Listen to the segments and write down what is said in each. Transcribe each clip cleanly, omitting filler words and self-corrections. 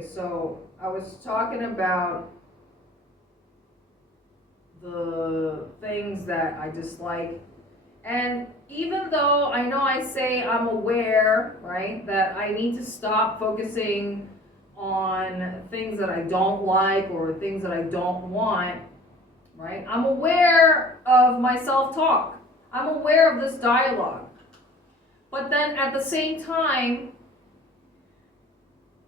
Okay, so I was talking about the things that I dislike. And even though I know I say I'm aware, right, that I need to stop focusing on things that I don't like or things that I don't want, right, I'm aware of my self talk. I'm aware of this dialogue. But then at the same time,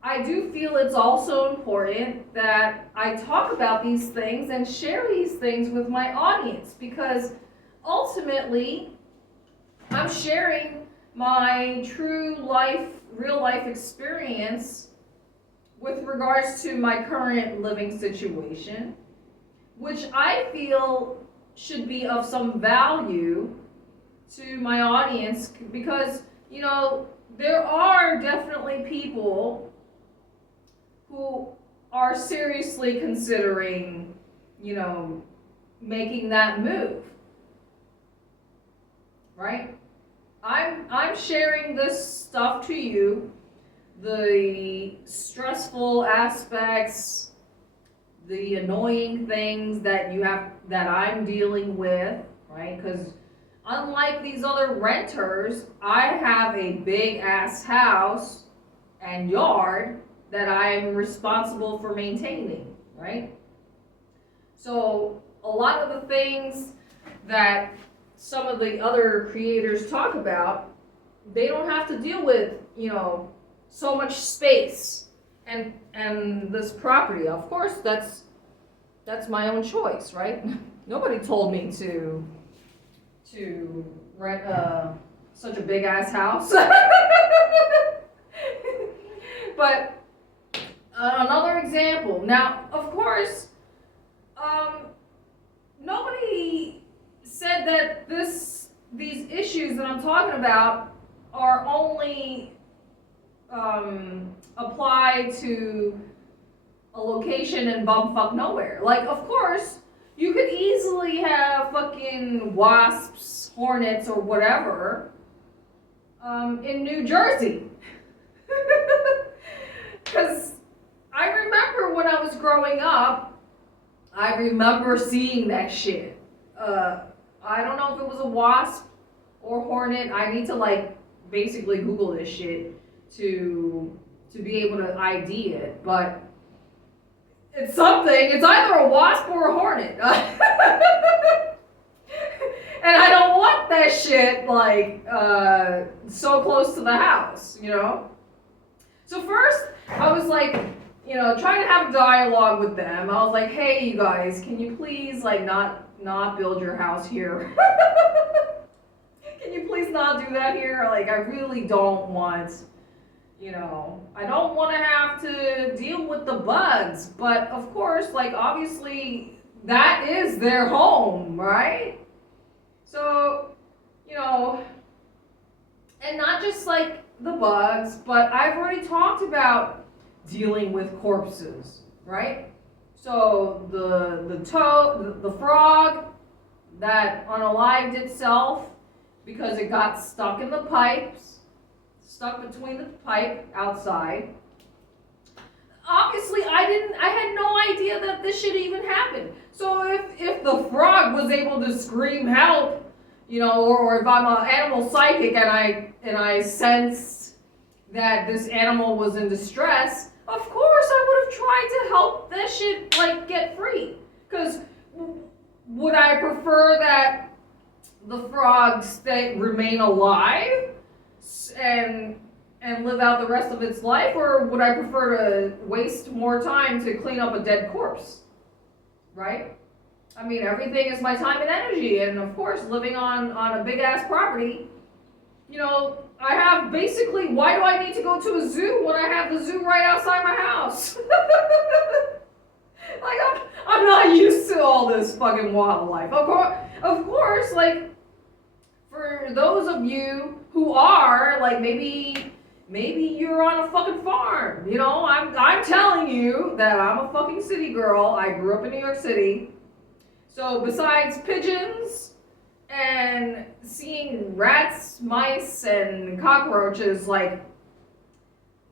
I do feel it's also important that I talk about these things and share these things with my audience because ultimately I'm sharing my true life, real life experience with regards to my current living situation, which I feel should be of some value to my audience because, there are definitely people who are seriously considering, you know, making that move, right? I'm sharing this stuff to you, the stressful aspects, the annoying things that I'm dealing with, right? Because unlike these other renters, I have a big ass house and yard that I'm responsible for maintaining, right? So a lot of the things that some of the other creators talk about, they don't have to deal with, so much space and this property. Of course, that's my own choice, right? Nobody told me to rent such a big ass house. But another example. Now, of course, nobody said that these issues that I'm talking about are only applied to a location in bumfuck nowhere. Like, of course, you could easily have fucking wasps, hornets, or whatever in New Jersey. Because I remember when I was growing up, I remember seeing that shit. I don't know if it was a wasp or hornet. I need to basically Google this shit to be able to ID it. But it's something. It's either a wasp or a hornet. And I don't want that shit so close to the house, So first, I was trying to have a dialogue with them. I was like, hey, you guys, can you please, not build your house here? Can you please not do that here? I really don't want, I don't want to have to deal with the bugs. But, of course, obviously, that is their home, right? So, and not just, the bugs, but I've already talked about dealing with corpses, right? So the frog that unalived itself because it got stuck in the pipes, stuck between the pipe outside. Obviously, I had no idea that this shit even happened. So if the frog was able to scream help, or if I'm an animal psychic and I sensed that this animal was in distress, of course I would have tried to help that shit get free. Because would I prefer that the frog remain alive and live out the rest of its life, or would I prefer to waste more time to clean up a dead corpse? Right? I mean, everything is my time and energy, and of course, living on a big ass property, I have basically, why do I need to go to a zoo when I have the zoo right outside my house? I'm not used to all this fucking wildlife. Of course, for those of you who are, maybe you're on a fucking farm, I'm telling you that I'm a fucking city girl. I grew up in New York City. So besides pigeons and seeing rats, mice, and cockroaches,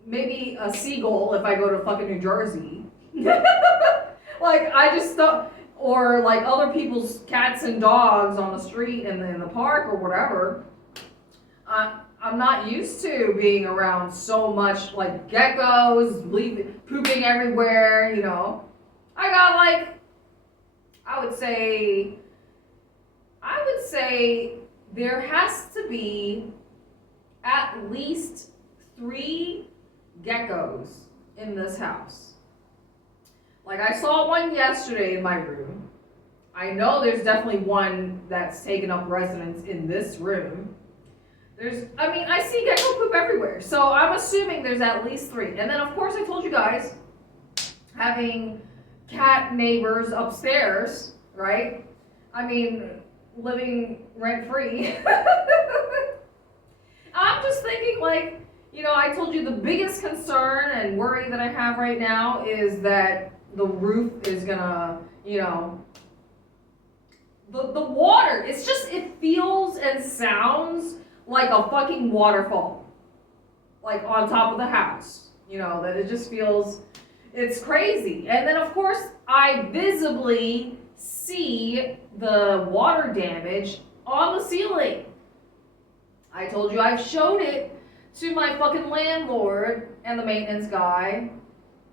maybe a seagull if I go to fucking New Jersey. Like, I just don't, or like other people's cats and dogs on the street and in the park or whatever. I'm not used to being around so much like geckos, pooping everywhere, you know. I got like, I would say there has to be at least 3 geckos in this house. Like, I saw one yesterday in my room. I know there's definitely one that's taken up residence in this room. I see gecko poop everywhere. So I'm assuming there's at least 3. And then, of course, I told you guys, having cat neighbors upstairs, right? I mean, living rent-free. I'm just thinking, like, you know, I told you the biggest concern and worry that I have right now is that the roof is gonna, you know, the water, it feels and sounds like a fucking waterfall, like on top of the house, you know, that it just feels, it's crazy. And then of course I visibly see the water damage on the ceiling. I told you I've showed it to my fucking landlord and the maintenance guy,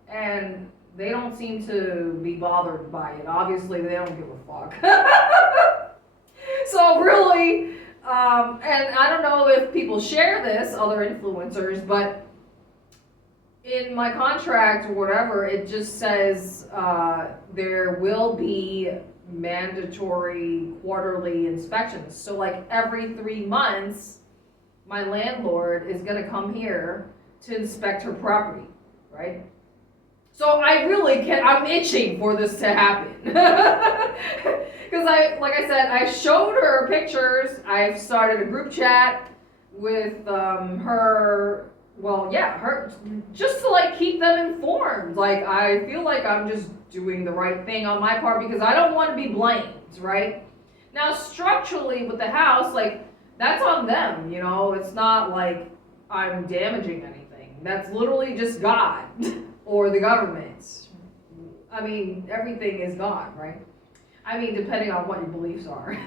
and they don't seem to be bothered by it. Obviously, they don't give a fuck. So really, and I don't know if people share this, other influencers, but in my contract or whatever, it just says there will be mandatory quarterly inspections. So like every 3 months, my landlord is gonna come here to inspect her property, right? So I'm itching for this to happen. Because like I said, I showed her pictures. I've started a group chat with her, just to like keep them informed. Like, I feel like I'm just doing the right thing on my part because I don't want to be blamed, right? Now, structurally with the house, like, that's on them, you know? It's not like I'm damaging anything. That's literally just God. Or the government. I mean, everything is God, right? I mean, depending on what your beliefs are.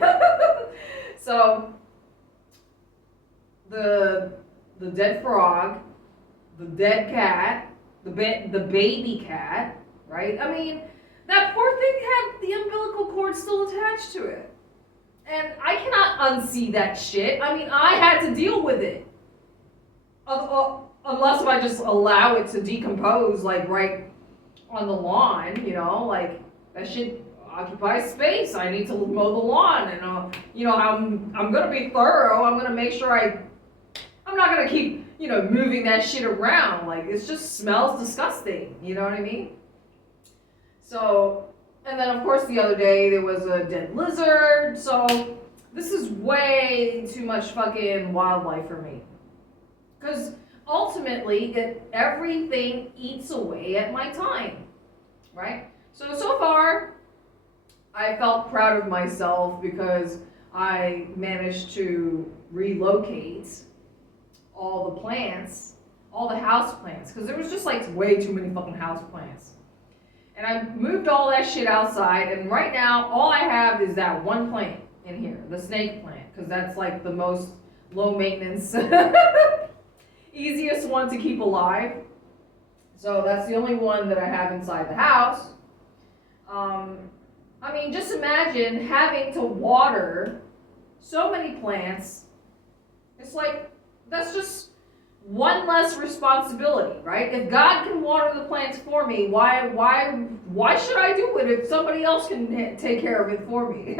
So, the dead frog, the dead cat, the baby cat, right? I mean, that poor thing had the umbilical cord still attached to it. And I cannot unsee that shit. I mean, I had to deal with it. Unless if I just allow it to decompose, like, right on the lawn, you know, like, that shit occupies space. I need to mow the lawn, and, you know, I'm gonna be thorough. I'm gonna make sure I'm not gonna keep, you know, moving that shit around. Like, it just smells disgusting, you know what I mean? So, and then, of course, the other day, there was a dead lizard, so this is way too much fucking wildlife for me. Because ultimately, everything eats away at my time, right? So far, I felt proud of myself because I managed to relocate all the plants, all the house plants, because there was just like way too many fucking house plants. And I moved all that shit outside, and right now, all I have is that one plant in here, the snake plant, because that's like the most low maintenance easiest one to keep alive. So that's the only one that I have inside the house. I mean, just imagine having to water so many plants. It's like, that's just one less responsibility, right? If God can water the plants for me, why should I do it if somebody else can take care of it for me?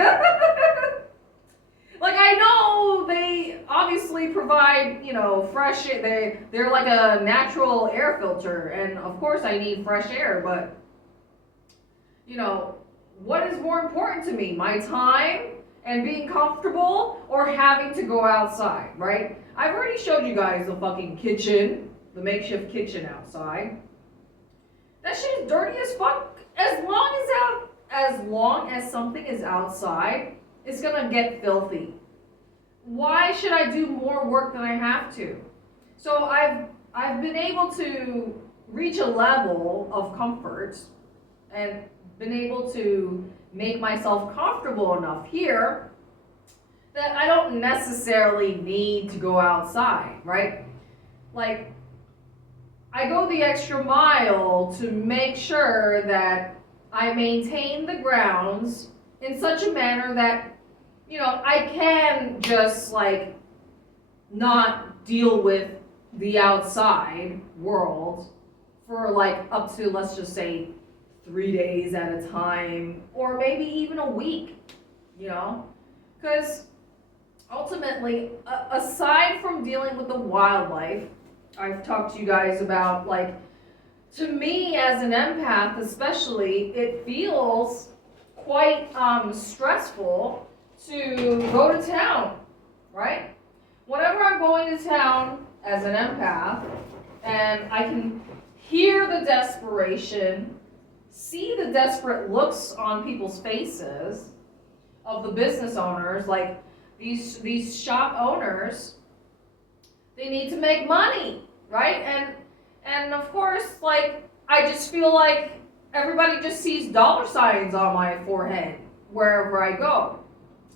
Like, I know they obviously provide, you know, fresh air. They're like a natural air filter, and of course I need fresh air, but, you know, what is more important to me? My time and being comfortable, or having to go outside, right? I've already showed you guys the fucking kitchen, the makeshift kitchen outside. That shit is dirty as fuck. As long as something is outside, it's gonna get filthy. Why should I do more work than I have to? So I've I've been able to reach a level of comfort and been able to make myself comfortable enough here that I don't necessarily need to go outside, right? Like, I go the extra mile to make sure that I maintain the grounds in such a manner that, I can just like not deal with the outside world for like up to, let's just say, 3 days at a time, or maybe even a week, because ultimately, aside from dealing with the wildlife, I've talked to you guys about, like, to me as an empath especially, it feels quite stressful to go to town, right? Whenever I'm going to town as an empath, and I can hear the desperation, see the desperate looks on people's faces of the business owners, like these shop owners, they need to make money, right? And of course, like, I just feel like everybody just sees dollar signs on my forehead wherever I go,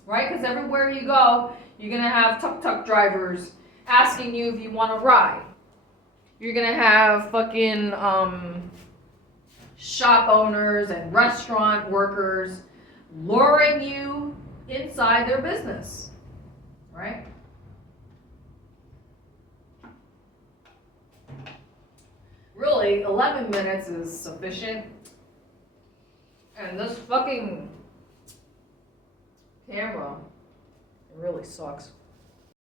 right? Because everywhere you go, you're gonna have tuk-tuk drivers asking you if you want to ride. You're gonna have fucking shop owners and restaurant workers luring you inside their business, right? Really, 11 minutes is sufficient. And this fucking camera, it really sucks.